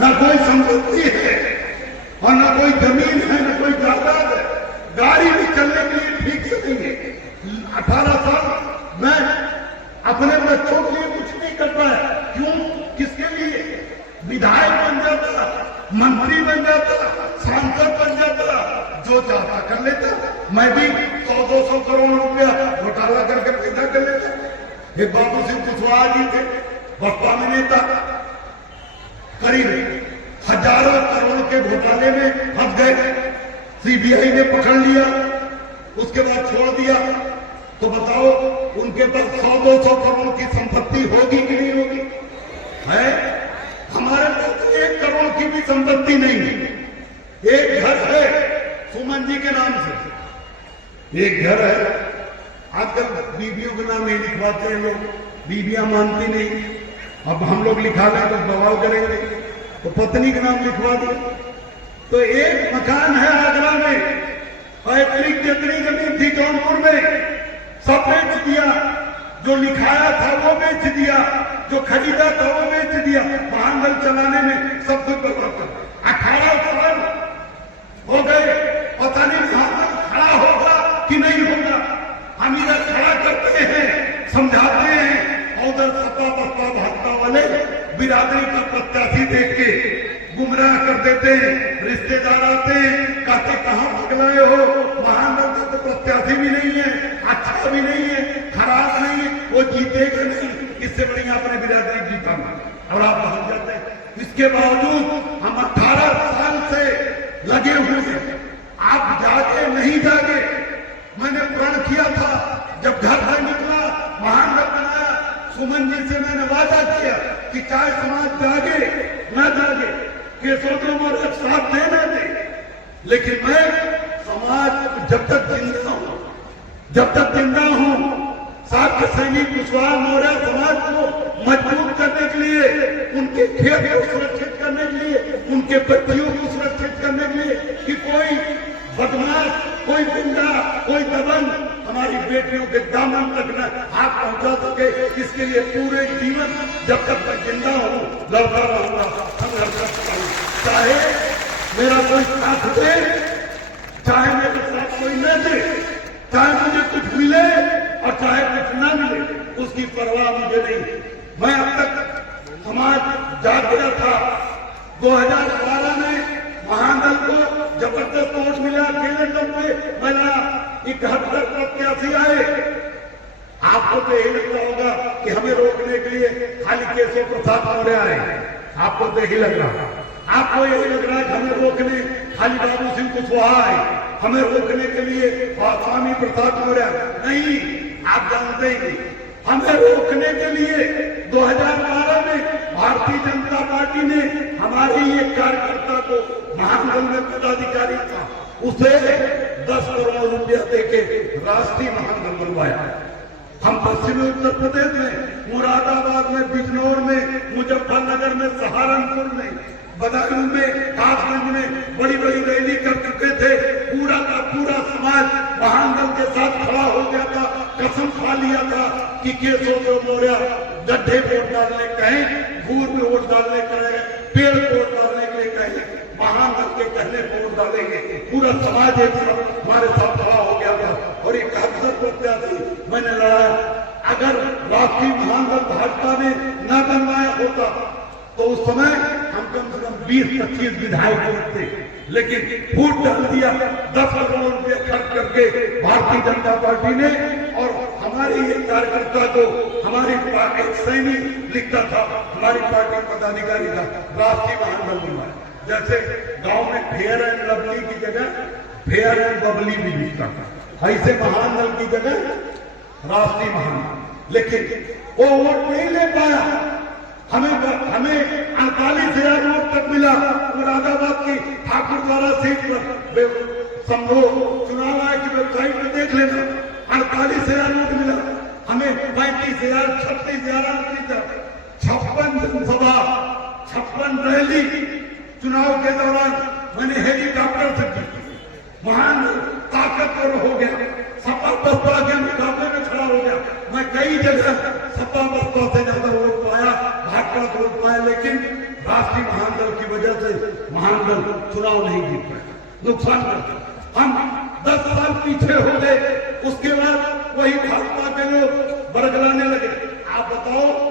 न कोई संपत्ति है और न कोई जमीन है, न कोई जायदाद है। गाड़ी भी चलने के लिए ठीक से नहीं है। 18 साल मैं अपने बच्चों के लिए कुछ नहीं कर पाया। क्यों? किसके लिए? विधायक बन जाता, मंत्री बन जाता, सांसद बन जाता, जो चाहता कर लेता। मैं भी 100-200 करोड़ रुपया घोटाला करके पैदा कर लेता। ये बाबू सिंह कुशवाहा जी थे, बसपा में नेता, करीब हजारों करोड़ के घोटाले में फंस गए। सीबीआई ने पकड़ लिया, उसके बाद छोड़ दिया। तो बताओ उनके पास 100-200 करोड़ की संपत्ति होगी कि नहीं होगी? है? हमारे पास 1 करोड़ की भी संपत्ति नहीं है। एक घर है सुमन जी के नाम से, एक घर है। आजकल बीबियों के नाम नहीं लिखवाते हैं लोग, बीबियां मानती नहीं। अब हम लोग लिखा लें तो बवाल करेंगे, तो पत्नी के नाम लिखवा दिया। तो एक मकान है आगरा में, पैतृक जितनी जमीन थी जौनपुर में, सब बेच दिया। जो लिखाया था वो बेच दिया, जो खरीदा था वो बेच दिया। महानगल चलाने में सब कुछ बर्बाद कर 18 साल हो गए। पता नहीं महानगल खड़ा होगा कि नहीं होगा। हम इधर खड़ा करते हैं, समझाते हैं, और उधर सपा बसपा भाजपा वाले बिरादरी का प्रत्याशी देख के गुमराह कर देते हैं। रिश्तेदार आते हैं, कहते कहां पगलाए हो, महानगर का तो प्रत्याशी भी नहीं है, अच्छा भी नहीं है, खराब नहीं है, वो जीतेगा नहीं। इससे बढ़िया अपने बिरादरी जीताना, और आप बाहर जाते हैं। इसके बावजूद हम 18 साल से लगे हुए हैं। आप जागे नहीं जागे? मैंने प्रण किया था जब घर से निकला, महानगर बनाया, सुमन जी से मैंने वादा किया कि चाहे समाज जागे न जागे, केशव मौर्य साथ देना दे, लेकिन मैं समाज जब तक जिंदा हूं, जब तक जिंदा हूं, साथ सैनिक कुशवाहा मौर्य समाज को मजबूत करने के लिए, उनके खेत को सुरक्षित करने के लिए, उनके बच्चियों को सुरक्षित करने के लिए कि कोई बदमाश, कोई गुंडा, कोई दबंग हमारी बेटियों के दामन तक न हाथ पहुंचा सके, इसके लिए पूरे जीवन जब तक मैं जिंदा हूं लड़ता रहूंगा, संघर्ष करता हूं। चाहे मेरा कोई साथ दे, चाहे मेरे साथ कोई न दे, चाहे मुझे कुछ मिले और चाहे कुछ न मिले, उसकी परवाह मुझे नहीं। मैं अब तक समाज जाग गया था। 2012 में महानगल को जबरदस्त वोट मिला, अकेले दम पे मिला, 71 प्रत्याशी आए। आपको तो यही लगता होगा कि हमें रोकने के लिए खाली केशव प्रसाद मौर्य आए। आपको तो यही लग रहा, आपको यही लग रहा है कि हमें रोकने खाली बाबू सिंह कुशवाहा आए, हमें रोकने के लिए स्वामी प्रसाद मौर्य नहीं। आप जानते ही हमें रोकने के लिए 2012 में भारतीय जनता पार्टी ने हमारे एक कार्यकर्ता को, महानगल में पदाधिकारी था, उसे 10 करोड़ रुपया देके राष्ट्रीय महानगल बनवाया। हम पश्चिमी उत्तर प्रदेश में, मुरादाबाद में, बिजनौर में, मुजफ्फरनगर में, सहारनपुर में, बदायूं में, कासगंज में बड़ी बड़ी रैली कर चुके थे। पूरा का पूरा समाज महानगल के साथ खड़ा हो गया था। कसम खा लिया था कि केशव मौर्य गड्ढे वोट डालने कहें, भूर में वोट डालने कहें, पेड़ वोट डालने के लिए कहें, महानगल के कहने वोट डालेंगे। पूरा समाज एक हमारे साथ खड़ा हो गया था। और 71 प्रत्याशी मैंने लड़ाया। अगर राष्ट्रीय महानगल भाजपा ने न बनवाया होता तो उस समय हम कम से कम 20-25 विधायक बनते, लेकिन फूट डाल दिया 10 करोड़ रुपये खर्च करके भारतीय जनता पार्टी ने। और हमारे एक कार्यकर्ता को हमारी पार्टी सैनिक लिखता था, हमारी पार्टी पदाधिकारी का राष्ट्रीय महानगल बनवाया। जैसे गांव में फेयर एंड लवली की जगह फेयर एंड बबली भी लिखता था, ऐसे महानगल की जगह राष्ट्रीय महानगल। लेकिन वो वोट नहीं ले पाया। हमें 48,000 वोट तक मिला। मुरादाबाद की ठाकुर द्वारा सीट पर संभव चुनाव आयोग की वेबसाइट में देख लेना, 48,000 वोट मिला। हमें 35,000, 36,000, 56 जनसभा, 56 रैली चुनाव के दौरान मैंने हेलीकॉप्टर से की। महान ताकतवर हो गया, सपा बसपा के मुकाबले में खड़ा हो गया। मैं कई जगह सपा बसपा से ज्यादा वोट पाया, भाजपा वोट पाया, लेकिन राष्ट्रीय महान दल की वजह से महान दल चुनाव नहीं जीत पाया, नुकसान करता। हम 10 साल पीछे हो गए, उसके बाद वही भाजपा के लोग बरगलाने लगे। आप बताओ